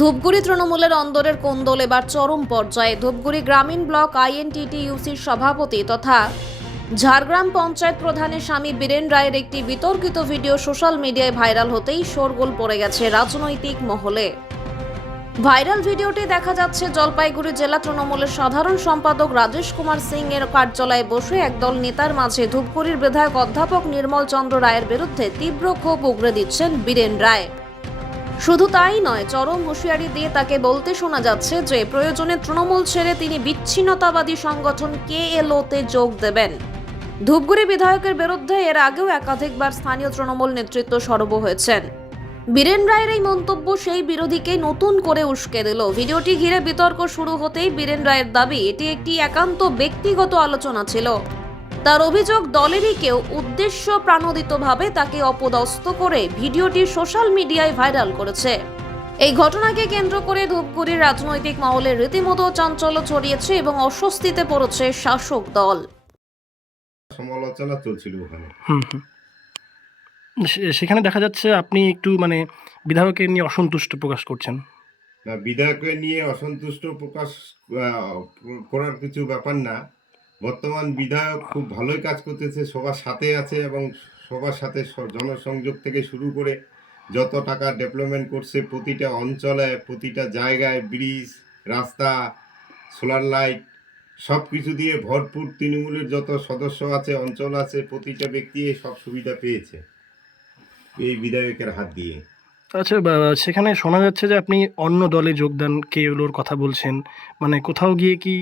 ধূপগুড়ি তৃণমূলের অন্দরের কোন্দল এবার চরম পর্যায়ে। ধূপগুড়ি গ্রামীণ ব্লক আইএনটিটিইউসির সভাপতি তথা ঝাড়গ্রাম পঞ্চায়েত প্রধানের স্বামী বীরেন রায়ের একটি বিতর্কিত ভিডিও সোশ্যাল মিডিয়ায় ভাইরাল হতেই শোরগোল পড়ে গেছে রাজনৈতিক মহলে। ভাইরাল ভিডিওটি দেখা যাচ্ছে জলপাইগুড়ি জেলা তৃণমূলের সাধারণ সম্পাদক রাজেশ কুমার সিং এর কার্যালয়ে বসে একদল নেতার মাঝে ধূপগুড়ির বিধায়ক অধ্যাপক নির্মল চন্দ্র রায়ের বিরুদ্ধে তীব্র ক্ষোভ উগরে দিচ্ছেন বীরেন রায়। শুধু তাই নয়, চরম হুঁশিয়ারি দিয়ে তাকে বলতে শোনা যাচ্ছে যে প্রয়োজনে তৃণমূল ছেড়ে তিনি বিচ্ছিন্নতাবাদী সংগঠন কেএলওতে যোগ দেবেন। ধূপগুড়ি বিধায়কের বিরুদ্ধে এর আগেও একাধিকবার স্থানীয় তৃণমূল নেতৃত্ব সরব হয়েছেন। বীরেন রায়ের এই মন্তব্য সেই বিরোধীকে নতুন করে উস্কে দিল। ভিডিওটি ঘিরে বিতর্ক শুরু হতেই বীরেন রায়ের দাবি এটি একটি একান্ত ব্যক্তিগত আলোচনা ছিল। তার অভিযোগ দলেরই কেউ উদ্দেশ্য প্রাণোদিতভাবে তাকে অপদস্থ করে ভিডিওটি সোশ্যাল মিডিয়ায় ভাইরাল করেছে। এই ঘটনাকে কেন্দ্র করে ধূপগুড়ির রাজনৈতিক মহলে রীতিমতো চাঞ্চল্য ছড়িয়েছে এবং অস্বস্তিতে পড়েছে শাসক দল। সমালোচনা চলছিল ওখানে। সেখানে দেখা যাচ্ছে আপনি একটু বিধায়কের নিয়ে অসন্তুষ্ট প্রকাশ করছেন। না, বিধায়কের নিয়ে অসন্তুষ্ট প্রকাশ করার কিছু ব্যাপার না। বর্তমান বিধায়ক খুব ভালোই কাজ করতেছে, সবার সাথে আছে এবং সবার সাথে জনসংযোগ থেকে শুরু করে যত টাকা ডেভেলপমেন্ট করছে প্রতিটা অঞ্চলে, প্রতিটা জায়গায় ব্রিজ, রাস্তা, সোলার লাইট সব কিছু দিয়ে ভরপুর। তৃণমূলের যত সদস্য আছে, অঞ্চল আছে, প্রতিটা ব্যক্তি সব সুবিধা পেয়েছে এই বিধায়কের হাত দিয়ে। আচ্ছা, সেখানে শোনা যাচ্ছে যে আপনি অন্য দলে যোগদান কেএলওর কথা বলছেন, কোথাও গিয়ে কি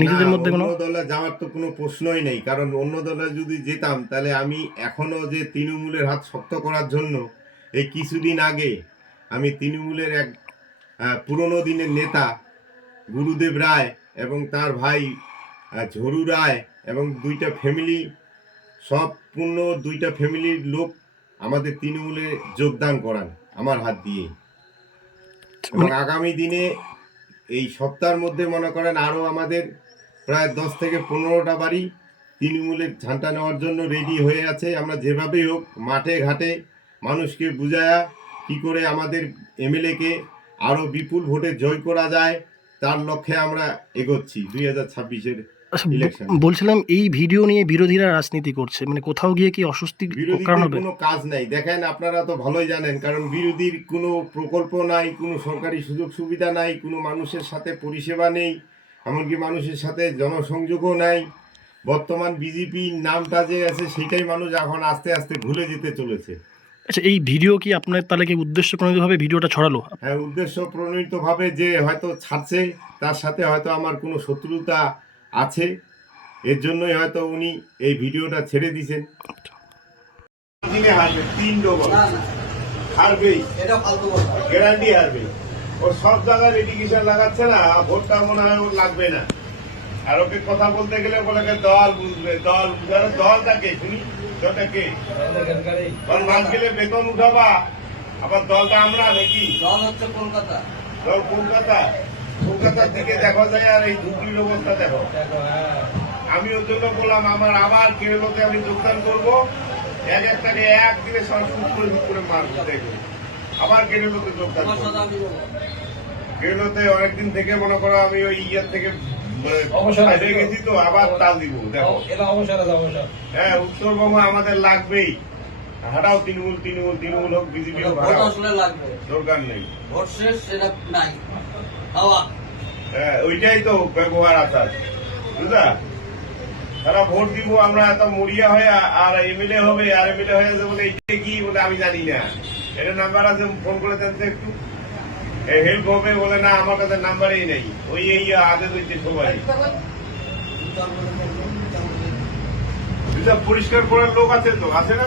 নিজেদের মধ্যে কোনো? অন্য দলে যাওয়ার তো কোনো প্রশ্নই নেই, কারণ অন্য দলে যদি যেতাম তাহলে আমি এখনো যে তৃণমূলের হাত শক্ত করার জন্য এই কিছুদিন আগে আমি তৃণমূলের এক পুরনো দিনের নেতা গুরুদেব রায় এবং তার ভাই ঝরু রায় এবং দুইটা ফ্যামিলি, সব পূর্ণ দুইটা ফ্যামিলির লোক আমাদের তৃণমূলে যোগদান করান আমার হাত দিয়ে। এবং আগামী দিনে এই সপ্তাহের মধ্যে মনে করেন আরও আমাদের প্রায় 10 থেকে 15টা বাড়ি তৃণমূলের ঝান্টা নেওয়ার জন্য রেডি হয়ে আছে। আমরা যেভাবেই হোক মাঠে ঘাটে মানুষকে বুঝায়া কি করে আমাদের এমএলএকে আরও বিপুল ভোটে জয় করা যায় তার লক্ষ্যে আমরা এগোচ্ছি 2026-এর ইলেকশন। বলছিলাম এই ভিডিও নিয়ে বিরোধীরা রাজনীতি করছে, কোথাও গিয়ে কি অস্বস্তি কারণ হবে? কোনো কাজ নাই। দেখেন, আপনারা তো ভালোই জানেন, কারণ বিরোধীর কোনো প্রকল্প নাই, কোনো সরকারি সুযোগ সুবিধা নাই, কোনো মানুষের সাথে পরিষেবা নেই, এমনকি মানুষের সাথে জনসংযোগও নাই। বর্তমান বিজেপি নামটা যে আছে সেটাই মানুষ এখন আস্তে আস্তে ভুলে যেতে চলেছে। আচ্ছা, এই ভিডিও কি আপনার তাহলে কি উদ্দেশ্য প্রণোদিতভাবে ভিডিওটা ছড়ালো? হ্যাঁ, উদ্দেশ্য প্রণোদিতভাবে যে হয়তো ছাড়ছে, তার সাথে হয়তো আমার কোনো শত্রুতা আছে, এর জন্যই হয়তো উনি এই ভিডিওটা ছেড়ে দিয়েছেন। হারবে 3 ডবল হারবেই, এটা ফালতু কথা, গ্যারান্টি হারবে। ও সব জায়গায় রেডিকেশন লাগাচ্ছে না, ভোটটা মনে হয় ওর লাগবে না। আর ওকে কথা বলতে গেলে বলে দল বুঝবে, দল বুঝার দলটাকে শুনি, দলটাকে মাস গেলে বেতন উঠাবা, আবার দলটা আমরা নাকি? দল হচ্ছে কলকাতা, দল কলকাতা, কলকাতার দিকে দেখা যায় আর এই ধুবড়ির অবস্থা দেখো। আমি ওর জন্য বললাম আমার আবার কেরলতে আমি যোগদান করবো, একটাকে একদিনে শুট করে মারবো, দেখবো আবার কেরলতে যোগদান করবো। কেরলতে অনেকদিন থেকে মনে করো আমি ওই ইয়ার থেকে গেছি, তো আবার তাল দিব, দেখো। হ্যাঁ, উত্তরবঙ্গ আমাদের লাগবেই, হাটাও তৃণমূল, তৃণমূল তৃণমূল হোক, বিজেপি হোক, দরকার নেই। হ্যাঁ, ওইটাই তো ব্যবহার আচার, বুঝলা? তারা ভোট দিব আমরা এত মরিয়া হয়ে, আর এমএলএ হবে, আর এমএলএ হয়ে যাবে বলে এইটাই কি বলে আমি জানি না। এটা নাম্বার আছে, ফোন করে দেন তো একটু, হেল্প হবে বলে। না, আমার কাছে নাম্বারই নেই, ওই এই আগে হইতে সবাই পরিষ্কার করার লোক আছে তো, আছে না?